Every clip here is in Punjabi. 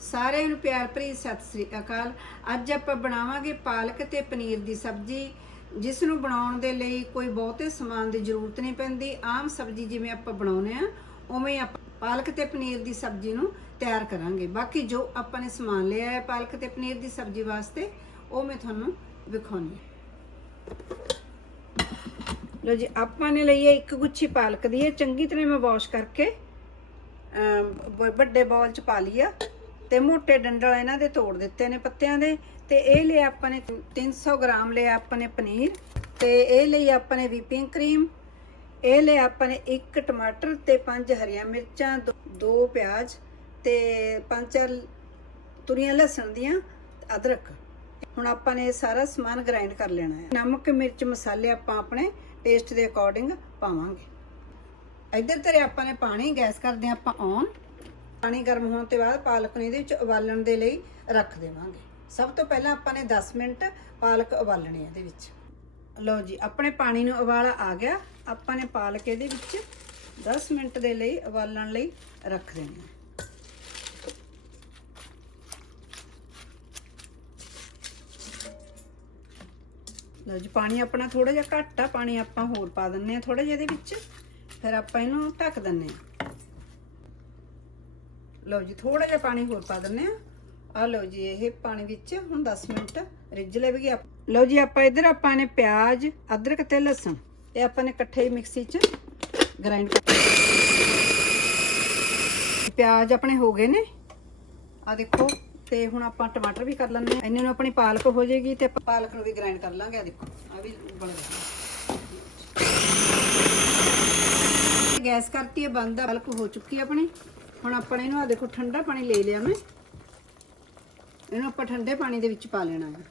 ਸਾਰਿਆਂ ਨੂੰ ਪਿਆਰ ਭਰੀ ਸਤਿ ਸ੍ਰੀ ਅਕਾਲ। ਅੱਜ ਆਪਾਂ ਬਣਾਵਾਂਗੇ ਪਾਲਕ ਤੇ ਪਨੀਰ ਦੀ ਸਬਜ਼ੀ ਜਿਸ ਨੂੰ ਬਣਾਉਣ ਦੇ ਲਈ ਕੋਈ ਬਹੁਤੇ ਸਮਾਨ ਦੀ ਜ਼ਰੂਰਤ ਨਹੀਂ ਪੈਂਦੀ। ਆਮ ਸਬਜ਼ੀ ਜਿਵੇਂ ਆਪਾਂ ਬਣਾਉਨੇ ਆ ਉਵੇਂ ਆਪਾਂ ਪਾਲਕ ਤੇ ਪਨੀਰ ਦੀ ਸਬਜ਼ੀ ਨੂੰ ਤਿਆਰ ਕਰਾਂਗੇ। ਬਾਕੀ ਜੋ ਆਪਾਂ ਨੇ ਸਮਾਨ ਲਿਆ ਹੈ ਪਾਲਕ ਤੇ ਪਨੀਰ ਦੀ ਸਬਜ਼ੀ ਵਾਸਤੇ, ਉਹ ਮੈਂ ਤੁਹਾਨੂੰ ਵਿਖਾਉਣੀ ਲੋ ਜੀ, ਆਪਾਂ ਨੇ ਲਈ ਹੈ ਇੱਕ ਗੁੱਛੀ ਪਾਲਕ ਦੀ। ਹੈ ਚੰਗੀ ਤਰ੍ਹਾਂ ਮੈਂ ਵਾਸ਼ ਕਰਕੇ ਵੱਡੇ ਬਾਉਲ ਚ ਪਾ ਲਿਆ ਤੇ ਮੋٹے ਡੰਡਲ ਇਹਨਾਂ ਦੇ ਤੋੜ ਦਿੱਤੇ ਨੇ ਪੱਤਿਆਂ ਦੇ। ਤੇ ਇਹ ਲਿਆ ਆਪਾਂ ਨੇ 300 ਗ੍ਰਾਮ ਲਿਆ ਆਪਾਂ ਨੇ ਪਨੀਰ ਤੇ ਇਹ ਲਈ ਆਪਾਂ ਨੇ ਵਿਪਿੰਗ ਕਰੀਮ। ਇਹ ਲਿਆ ਆਪਾਂ ਨੇ ਇੱਕ ਟਮਾਟਰ ਤੇ ਪੰਜ ਹਰੀਆਂ ਮਿਰਚਾਂ, ਦੋ- ਦੋ ਪਿਆਜ਼ ਤੇ ਪੰਜ ਚਾਰ ਤੁਰੀਆਂ ਲਸਣ ਦੀਆਂ ਅਦਰਕ। ਹੁਣ ਆਪਾਂ ਨੇ ਸਾਰਾ ਸਮਾਨ ਗ੍ਰਾਈਂਡ ਕਰ ਲੈਣਾ ਹੈ। ਨਮਕ, ਮਿਰਚ, ਮਸਾਲੇ ਆਪਾਂ ਆਪਣੇ ਟੇਸਟ ਦੇ ਅਕੋਰਡਿੰਗ ਪਾਵਾਂਗੇ। ਇੱਧਰ ਤੇਰੇ ਆਪਾਂ ਨੇ ਪਾਣੀ ਗੈਸ ਕਰਦੇ ਹਾਂ ਆਪਾਂ ਔਨ ਪਾਣੀ ਗਰਮ ਹੋਣ ਤੋਂ ਬਾਅਦ ਪਾਲਕ ਨੂੰ ਇਹਦੇ ਵਿੱਚ ਉਬਾਲਣ ਦੇ ਲਈ ਰੱਖ ਦੇਵਾਂਗੇ। ਸਭ ਤੋਂ ਪਹਿਲਾਂ ਆਪਾਂ ਨੇ 10 ਮਿੰਟ ਪਾਲਕ ਉਬਾਲਣੀ ਹੈ ਇਹਦੇ ਵਿੱਚ। ਲਓ ਜੀ, ਆਪਣੇ ਪਾਣੀ ਨੂੰ ਉਬਾਲਾ ਆ ਗਿਆ। ਆਪਾਂ ਨੇ ਪਾਲਕ ਇਹਦੇ ਵਿੱਚ 10 ਮਿੰਟ ਦੇ ਲਈ ਉਬਾਲਣ ਲਈ ਰੱਖ ਦੇਣੀ ਹੈ ਲਓ ਜੀ, ਪਾਣੀ ਆਪਣਾ ਥੋੜਾ ਜਿਹਾ ਘੱਟ ਆ। ਪਾਣੀ ਆਪਾਂ ਹੋਰ ਪਾ ਦਿੰਨੇ ਆ ਥੋੜਾ ਜਿਹਾ ਇਹਦੇ ਵਿੱਚ। ਫਿਰ ਆਪਾਂ ਇਹਨੂੰ ਢੱਕ ਦਿੰਨੇ ਆ। ਲਓ ਜੀ ਥੋੜਾ ਜਿਹਾ ਪਾਣੀ ਹੋਰ ਪਾ ਦਿੰਨੇ ਆ ਆ ਲਓ ਜੀ, ਇਹ ਪਾਣੀ ਵਿੱਚ ਹੁਣ 10 ਮਿੰਟ ਰਿੱਝ ਲਵੇਗੀ ਲਓ ਜੀ, ਆਪਾਂ ਇਧਰ ਆਪਾਂ ਨੇ ਪਿਆਜ਼, ਅਦਰਕ ਤੇ ਲਸਣ ਤੇ ਆਪਾਂ ਨੇ ਇਕੱਠੇ ਹੀ ਮਿਕਸੀ 'ਚ ਗ੍ਰਾਈਂਡ ਕਰ ਪਿਆਜ਼ ਆਪਣੇ ਹੋ ਗਏ ਨੇ। ਆ ਦੇਖੋ, ਤੇ ਹੁਣ ਆਪਾਂ ਟਮਾਟਰ ਵੀ ਕਰ ਲੈਂਦੇ ਆ ਇਹਨਾਂ ਨੂੰ ਆਪਣੀ ਪਾਲਕ ਹੋ ਜਾਏਗੀ ਤੇ ਆਪਾਂ ਪਾਲਕ ਨੂੰ ਵੀ ਗ੍ਰਾਈਂਡ ਕਰ ਲਾਂਗੇ ਆ ਦੇਖੋ ਆ ਵੀ ਉਬਲ ਗਿਆ। ਗੈਸ ਕਰਤੀ ਹੈ, ਬੰਦ ਆ, ਪਾਲਕ ਹੋ ਚੁੱਕੀ ਆਪਣੀ। ਹੁਣ ਆਪਾਂ ਨੇ ਇਹਨੂੰ ਆ ਦੇਖੋ, ਠੰਡਾ ਪਾਣੀ ਲੈ ਲਿਆ ਮੈਂ। ਇਹਨੂੰ ਆਪਾਂ ਠੰਡੇ ਪਾਣੀ ਦੇ ਵਿੱਚ ਪਾ ਲੈਣਾ ਹੈ।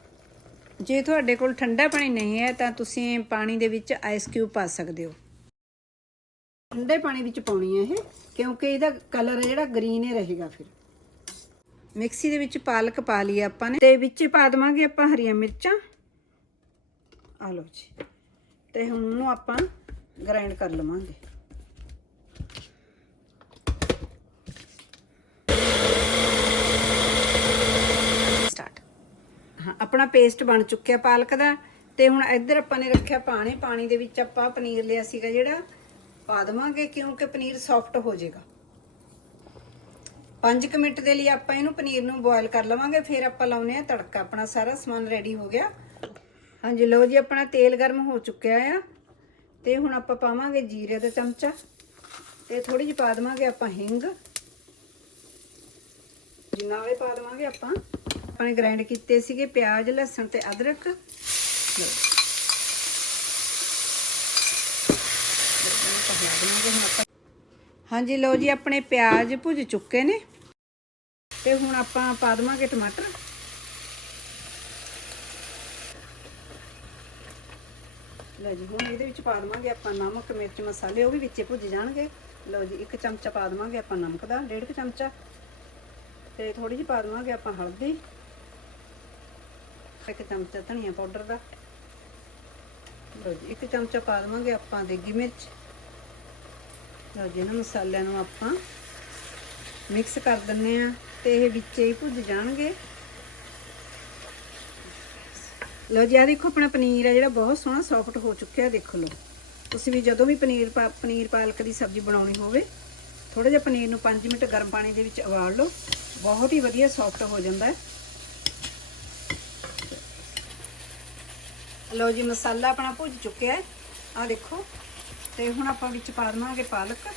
ਜੇ ਤੁਹਾਡੇ ਕੋਲ ਠੰਡਾ ਪਾਣੀ ਨਹੀਂ ਹੈ, ਤਾਂ ਤੁਸੀਂ ਪਾਣੀ ਦੇ ਵਿੱਚ ਆਈਸ ਕਿਊਬ ਪਾ ਸਕਦੇ ਹੋ। ਠੰਡੇ ਪਾਣੀ ਵਿੱਚ ਪਾਉਣੀ ਹੈ ਇਹ, ਕਿਉਂਕਿ ਇਹਦਾ ਕਲਰ ਜਿਹੜਾ ਗ੍ਰੀਨ ਹੀ ਰਹੇਗਾ ਫਿਰ। ਮਿਕਸੀ ਦੇ ਵਿੱਚ ਪਾਲਕ ਪਾ ਲਈ ਆਪਾਂ ਨੇ। ਤੇ ਵਿੱਚ ਪਾ ਦਵਾਂਗੇ ਆਪਾਂ ਹਰੀਆਂ ਮਿਰਚਾਂ। ਆ ਲਓ ਜੀ। ਤੇ ਹੁਣ ਉਹਨੂੰ ਆਪਾਂ ਗ੍ਰਾਈਂਡ ਕਰ ਲਵਾਂਗੇ ਸਟਾਰਟ ਹਾਂ ਆਪਣਾ ਪੇਸਟ ਬਣ ਚੁੱਕਿਆ ਪਾਲਕ ਦਾ। ਤੇ ਹੁਣ ਇੱਧਰ ਆਪਾਂ ਨੇ ਰੱਖਿਆ ਪਾਣੀ। ਪਾਣੀ ਦੇ ਵਿੱਚ ਆਪਾਂ ਪਨੀਰ ਲਿਆ ਸੀਗਾ ਜਿਹੜਾ। ਪਾ ਦੇਵਾਂਗੇ ਕਿਉਂਕਿ ਪਨੀਰ ਸੌਫਟ ਹੋ ਜਾਏਗਾ। 5 ਮਿੰਟ ਦੇ ਲਈ ਆਪਾਂ ਇਹਨੂੰ ਪਨੀਰ ਨੂੰ ਬੋਇਲ ਕਰ ਲਵਾਂਗੇ। ਫਿਰ ਆਪਾਂ ਲਾਉਨੇ ਆ ਤੜਕਾ। ਆਪਣਾ ਸਾਰਾ ਸਮਾਨ ਰੈਡੀ ਹੋ ਗਿਆ। ਹਾਂਜੀ, ਲਓ ਜੀ, ਆਪਣਾ ਤੇਲ ਗਰਮ ਹੋ ਚੁੱਕਿਆ ਆ। ਤੇ ਹੁਣ ਆਪਾਂ ਪਾਵਾਂਗੇ ਜੀਰੇ ਦਾ ਚਮਚਾ। ਤੇ ਥੋੜੀ ਜਿਹੀ ਪਾ ਦੇਵਾਂਗੇ ਆਪਾਂ ਹਿੰਗ। ਜਿੰਨਾ ਵੇ ਪਾ ਦੇਵਾਂਗੇ ਆਪਾਂ। ਆਪਾਂ ਨੇ ਗ੍ਰਾਈਂਡ ਕੀਤੇ ਸੀਗੇ ਪਿਆਜ਼, ਲਸਣ ਤੇ ਅਦਰਕ। ਹਾਂਜੀ, ਲਓ ਜੀ, ਆਪਣੇ ਪਿਆਜ਼ ਭੁੱਜ ਚੁੱਕੇ ਨੇ। ਤੇ ਹੁਣ ਆਪਾਂ ਪਾ ਦੇਵਾਂਗੇ ਟਮਾਟਰ। ਲਓ ਜੀ, ਹੁਣ ਇਹਦੇ ਵਿੱਚ ਪਾ ਦੇਵਾਂਗੇ ਆਪਾਂ ਨਮਕ, ਮਿਰਚ, ਮਸਾਲੇ, ਉਹ ਵੀ ਵਿੱਚੇ ਭੁੱਜ ਜਾਣਗੇ। ਲਓ ਜੀ, ਇੱਕ ਚਮਚਾ ਪਾ ਦੇਵਾਂਗੇ ਆਪਾਂ ਨਮਕ ਦਾ, ਡੇਢ ਕੁ ਚਮਚਾ। ਤੇ ਥੋੜੀ ਜਿਹੀ ਪਾ ਦੇਵਾਂਗੇ ਆਪਾਂ ਹਲਦੀ। ਇੱਕ ਚਮਚਾ ਧਨੀਆ ਪਾਊਡਰ ਦਾ। ਲਓ ਜੀ, ਇੱਕ ਚਮਚਾ ਪਾ ਦੇਵਾਂਗੇ ਆਪਾਂ ਦੇਗੀ ਮਿਰਚ। ਲਓ ਜੀ, ਇਹਨਾਂ ਮਸਾਲਿਆਂ ਨੂੰ ਆਪਾਂ ਮਿਕਸ ਕਰ ਦਿੰਨੇ ਆ ਤੇ ਇਹ ਵਿੱਚੇ ਹੀ ਭੁੱਜ ਜਾਣਗੇ। ਲਓ ਜੀ ਆ ਦੇਖੋ ਆਪਣਾ ਪਨੀਰ ਆ ਜਿਹੜਾ ਬਹੁਤ ਸੋਹਣਾ ਸੌਫਟ ਹੋ ਚੁੱਕਿਆ, ਦੇਖੋ ਲਓ। ਤੁਸੀਂ ਵੀ ਜਦੋਂ ਵੀ ਪਨੀਰ ਪਾ- ਪਨੀਰ ਪਾਲਕ ਦੀ ਸਬਜ਼ੀ ਬਣਾਉਣੀ ਹੋਵੇ ਥੋੜਾ ਜਿਹਾ ਪਨੀਰ ਨੂੰ 5 ਮਿੰਟ ਗਰਮ ਪਾਣੀ ਦੇ ਵਿੱਚ ਉਬਾਲ ਲਓ। ਬਹੁਤ ਹੀ ਵਧੀਆ ਸੌਫਟ ਹੋ ਜਾਂਦਾ ਹੈ। ਲਓ ਜੀ, ਮਸਾਲਾ ਆਪਣਾ ਭੁੱਜ ਚੁੱਕਿਆ ਹੈ। ਆ ਦੇਖੋ, ਤੇ ਹੁਣ ਆਪਾਂ ਵਿੱਚ ਪਾ ਦੇਵਾਂਗੇ ਪਾਲਕ।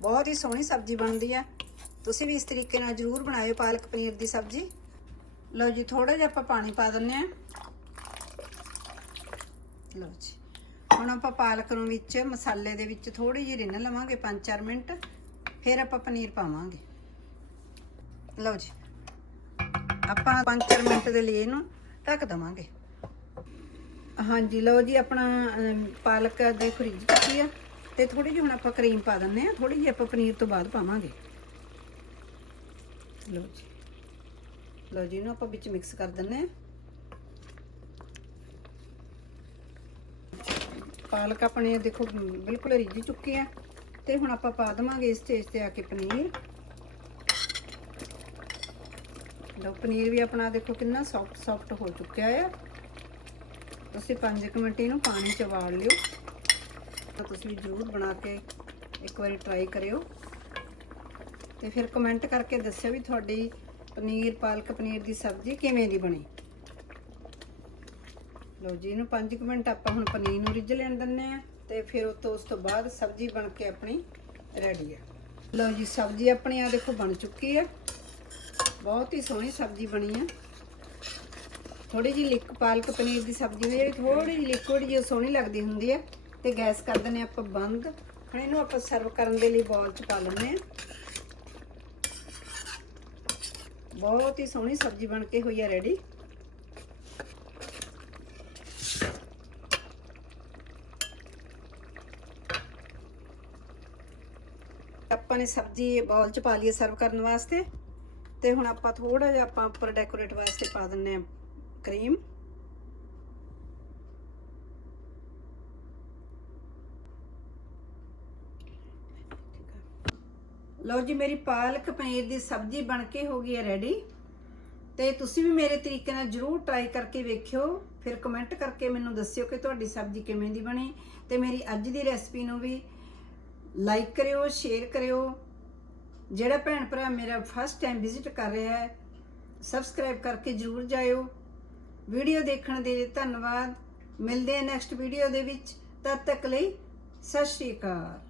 ਬਹੁਤ ਹੀ ਸੋਹਣੀ ਸਬਜ਼ੀ ਬਣਦੀ ਹੈ। ਤੁਸੀਂ ਵੀ ਇਸ ਤਰੀਕੇ ਨਾਲ ਜ਼ਰੂਰ ਬਣਾਇਓ ਪਾਲਕ ਪਨੀਰ ਦੀ ਸਬਜ਼ੀ। ਲਓ ਜੀ ਥੋੜਾ ਜਿਹਾ ਆਪਾਂ ਪਾਣੀ ਪਾ ਦਿੰਨੇ ਆ ਲਓ ਜੀ, ਹੁਣ ਆਪਾਂ ਪਾਲਕ ਨੂੰ ਵਿੱਚ ਮਸਾਲੇ ਦੇ ਵਿੱਚ ਥੋੜੀ ਜਿਹੀ ਰਿੰਨ ਲਵਾਂਗੇ 5-4 ਮਿੰਟ। ਫਿਰ ਆਪਾਂ ਪਨੀਰ ਪਾਵਾਂਗੇ। ਲਓ ਜੀ। ਆਪਾਂ 5-4 ਮਿੰਟ ਦੇ ਲਈ ਇਹਨੂੰ ਢੱਕ ਦਵਾਂਗੇ। ਹਾਂਜੀ, ਲਓ ਜੀ, ਆਪਣਾ ਪਾਲਕ ਦੇ ਫਰਿੱਜ ਚੁੱਕੀ ਆ। ਤੇ ਥੋੜੀ ਜਿਹੀ ਹੁਣ ਆਪਾਂ ਕਰੀਮ ਪਾ ਦਿੰਨੇ ਆ। ਥੋੜੀ ਜਿਹੀ ਆਪਾਂ ਪਨੀਰ ਤੋਂ ਬਾਅਦ ਪਾਵਾਂਗੇ। ਲਓ ਜੀ। ਲਓ ਜੀ, ਇਹਨੂੰ ਆਪਾਂ ਵਿੱਚ ਮਿਕਸ ਕਰ ਦਿੰਨੇ ਆ। ਪਾਲਕ ਆਪਣੇ ਦੇਖੋ, ਬਿਲਕੁਲ ਰਿੱਝ ਚੁੱਕੇ ਆ। ਤੇ ਹੁਣ ਆਪਾਂ ਪਾ ਦਵਾਂਗੇ ਇਸ ਸਟੇਜ ਤੇ ਆ ਕੇ ਪਨੀਰ। ਲਓ, ਪਨੀਰ ਵੀ ਆਪਣਾ ਦੇਖੋ ਕਿੰਨਾ ਸੌਫਟ ਸੌਫਟ ਹੋ ਚੁੱਕਿਆ ਆ। ਤੁਸੀਂ 5 ਮਿੰਟ ਇਹਨੂੰ ਪਾਣੀ ਚ ਉਬਾਲ ਲਿਓ। ਤਾਂ ਤੁਸੀਂ ਜ਼ਰੂਰ ਬਣਾ ਕੇ ਇੱਕ ਵਾਰੀ ਟਰਾਈ ਕਰਿਓ। ਤੇ ਫਿਰ ਕਮੈਂਟ ਕਰਕੇ ਦੱਸਿਓ ਵੀ ਤੁਹਾਡੀ ਪਨੀਰ, ਪਾਲਕ ਪਨੀਰ ਦੀ ਸਬਜ਼ੀ ਕਿਵੇਂ ਦੀ ਬਣੀ। ਲਓ ਜੀ, ਇਹਨੂੰ 5 ਮਿੰਟ ਆਪਾਂ ਹੁਣ ਪਨੀਰ ਨੂੰ ਰਿੱਝ ਲੈਣ ਦਿੰਨੇ ਆ ਤੇ ਫਿਰ ਉਹ ਤੋਂ ਉਸ ਤੋਂ ਬਾਅਦ ਸਬਜ਼ੀ ਬਣ ਕੇ ਆਪਣੀ ਰੈਡੀ ਆ। ਲਓ ਜੀ, ਸਬਜ਼ੀ ਆਪਣੀ ਆ ਦੇਖੋ ਬਣ ਚੁੱਕੀ ਆ। ਬਹੁਤ ਹੀ ਸੋਹਣੀ ਸਬਜ਼ੀ ਬਣੀ ਹੈ ਥੋੜੀ ਜਿਹੀ ਲਿਕ ਪਾਲਕ ਪਨੀਰ ਦੀ ਸਬਜ਼ੀ ਵੀ ਜਿਹੜੀ ਥੋੜੀ ਜਿਹੀ ਲਿਕੁਇਡ ਜਿਹੀ ਸੋਹਣੀ ਲੱਗਦੀ ਹੁੰਦੀ ਹੈ ਤੇ ਗੈਸ ਕਰ ਦਿੰਨੇ ਆਪਾਂ ਬੰਦ। ਹੁਣ ਇਹਨੂੰ ਆਪਾਂ ਸਰਵ ਕਰਨ ਦੇ ਲਈ ਬਾਉਲ 'ਚ ਪਾ ਲੈਂਦੇ ਆ ਬਹੁਤ ਹੀ ਸੋਹਣੀ ਸਬਜ਼ੀ ਬਣ ਕੇ ਹੋਈ ਹੈ ਰੈਡੀ। ਆਪਾਂ ਨੇ ਸਬਜ਼ੀ ਬਾਉਲ 'ਚ ਪਾ ਲਈ ਸਰਵ ਕਰਨ ਵਾਸਤੇ। ਤੇ ਹੁਣ ਆਪਾਂ ਥੋੜਾ ਜਿਹਾ ਆਪਾਂ ਉੱਪਰ ਡੈਕੋਰੇਟ ਵਾਸਤੇ ਪਾ ਦਿੰਨੇ ਆ ਕਰੀਮ। ਲਓ ਜੀ, ਮੇਰੀ ਪਾਲਕ ਪਨੀਰ ਦੀ ਸਬਜ਼ੀ ਬਣ ਕੇ ਹੋ ਗਈ ਹੈ ਰੈਡੀ ਤੇ ਤੁਸੀਂ ਵੀ ਮੇਰੇ ਤਰੀਕੇ ਨਾਲ ਜਰੂਰ ਟਰਾਈ ਕਰਕੇ ਵੇਖਿਓ। ਫਿਰ ਕਮੈਂਟ ਕਰਕੇ ਮੈਨੂੰ ਦੱਸਿਓ ਕਿ ਤੁਹਾਡੀ ਸਬਜ਼ੀ ਕਿਵੇਂ ਦੀ ਬਣੀ। ਤੇ ਮੇਰੀ ਅੱਜ ਦੀ ਰੈਸਪੀ ਨੂੰ ਵੀ ਲਾਈਕ ਕਰਿਓ ਸ਼ੇਅਰ ਕਰਿਓ। ਜਿਹੜਾ ਭੈਣ ਭਰਾ ਮੇਰਾ ਫਸਟ ਟਾਈਮ ਵਿਜ਼ਿਟ ਕਰ ਰਿਹਾ ਹੈ ਸਬਸਕ੍ਰਾਈਬ ਕਰਕੇ ਜਰੂਰ ਜਾਇਓ। ਵੀਡੀਓ ਦੇਖਣ ਦੇ ਲਈ ਧੰਨਵਾਦ। ਮਿਲਦੇ ਹਾਂ ਨੈਕਸਟ ਵੀਡੀਓ ਦੇ ਵਿੱਚ। ਤਦ ਤੱਕ ਲਈ ਸਤਿ ਸ਼੍ਰੀ ਅਕਾਲ।